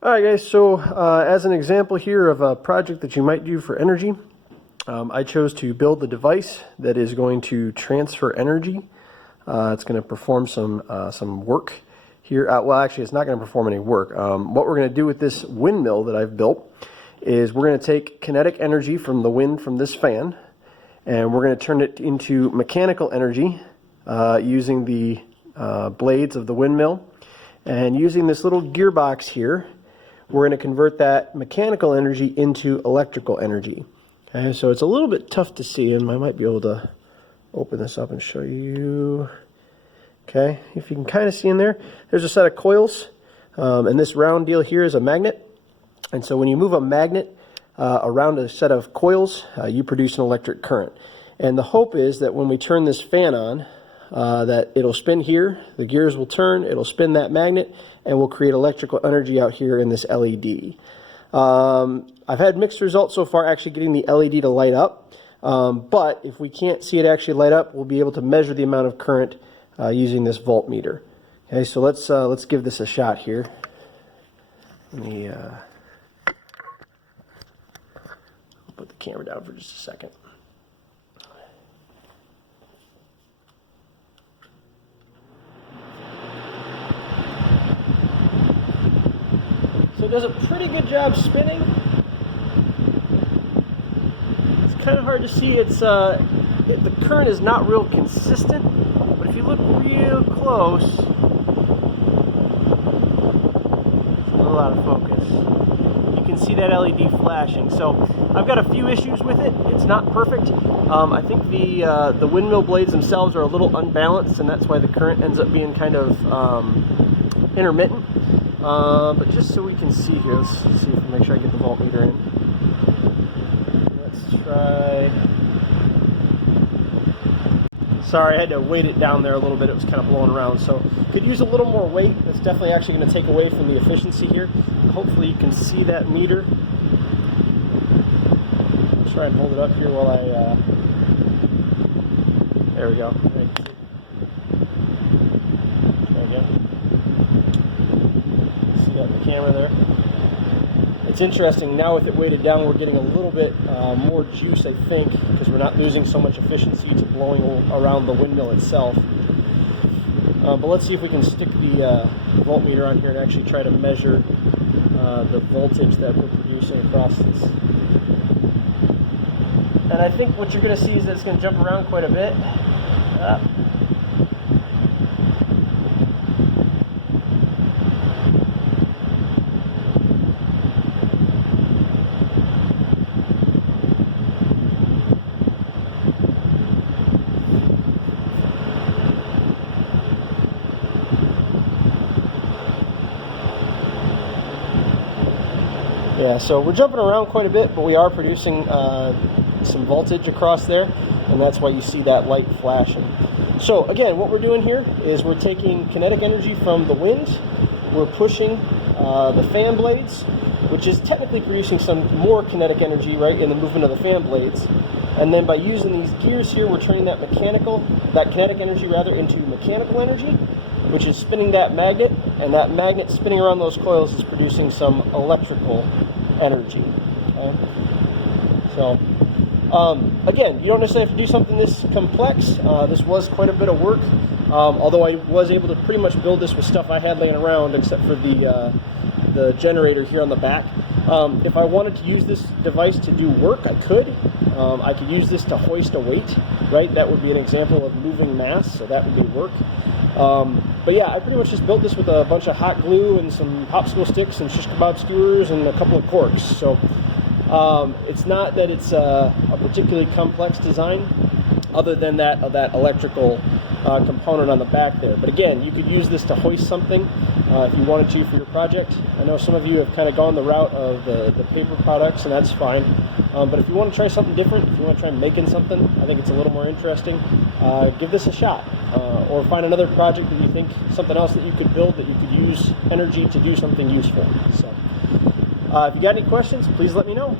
Alright guys, so as an example here of a project that you might do for energy, I chose to build the device that is going to transfer energy. It's going to perform some work here. Well, actually, it's not going to perform any work. What we're going to do with this windmill that I've built is we're going to take kinetic energy from the wind from this fan, and we're going to turn it into mechanical energy using the blades of the windmill. And using this little gearbox here, we're going to convert that mechanical energy into electrical energy. Okay, so it's a little bit tough to see, and I might be able to open this up and show you. Okay, if you can kind of see in there, there's a set of coils, and this round deal here is a magnet. And so when you move a magnet around a set of coils, you produce an electric current. And the hope is that when we turn this fan on, that it'll spin here, the gears will turn, it'll spin that magnet, and we'll create electrical energy out here in this LED. I've had mixed results so far actually getting the LED to light up, but if we can't see it actually light up, we'll be able to measure the amount of current using this voltmeter. Okay, so let's give this a shot here. Let me put the camera down for just a second. So it does a pretty good job spinning. It's kind of hard to see. The current is not real consistent, but if you look real close, it's a little out of focus. You can see that LED flashing. So I've got a few issues with it. It's not perfect. I think the windmill blades themselves are a little unbalanced, and that's why the current ends up being kind of intermittent. But just so we can see here, let's see if we can make sure I get the voltmeter in. Let's try. Sorry, I had to weight it down there a little bit. It was kind of blowing around, so could use a little more weight. That's definitely actually going to take away from the efficiency here. Hopefully you can see that meter. Let's try and hold it up here while I. There we go. There we go. Got the camera there. It's interesting now with it weighted down, we're getting a little bit more juice, I think, because we're not losing so much efficiency to blowing around the windmill itself. But let's see if we can stick the voltmeter on here and actually try to measure the voltage that we're producing across this. And I think what you're going to see is that it's going to jump around quite a bit. Yeah, so we're jumping around quite a bit, but we are producing some voltage across there, and that's why you see that light flashing. So again, what we're doing here is we're taking kinetic energy from the wind, we're pushing the fan blades, which is technically producing some more kinetic energy, right, in the movement of the fan blades. And then by using these gears here, we're turning that kinetic energy rather into mechanical energy, which is spinning that magnet, and that magnet spinning around those coils is producing some electrical energy. Okay? So, again, you don't necessarily have to do something this complex. This was quite a bit of work, although I was able to pretty much build this with stuff I had laying around, except for the generator here on the back. If I wanted to use this device to do work, I could. I could use this to hoist a weight, right? That would be an example of moving mass, so that would be work. But yeah, I pretty much just built this with a bunch of hot glue and some popsicle sticks and shish kebab skewers and a couple of corks. So it's not that it's a particularly complex design, other than that electrical component on the back there. But again, you could use this to hoist something if you wanted to for your project. I know some of you have kind of gone the route of the paper products, and that's fine. But if you want to try something different, if you want to try making something, I think it's a little more interesting, give this a shot. Or find another project that you think, something else that you could build that you could use energy to do something useful. So if you got any questions, please let me know.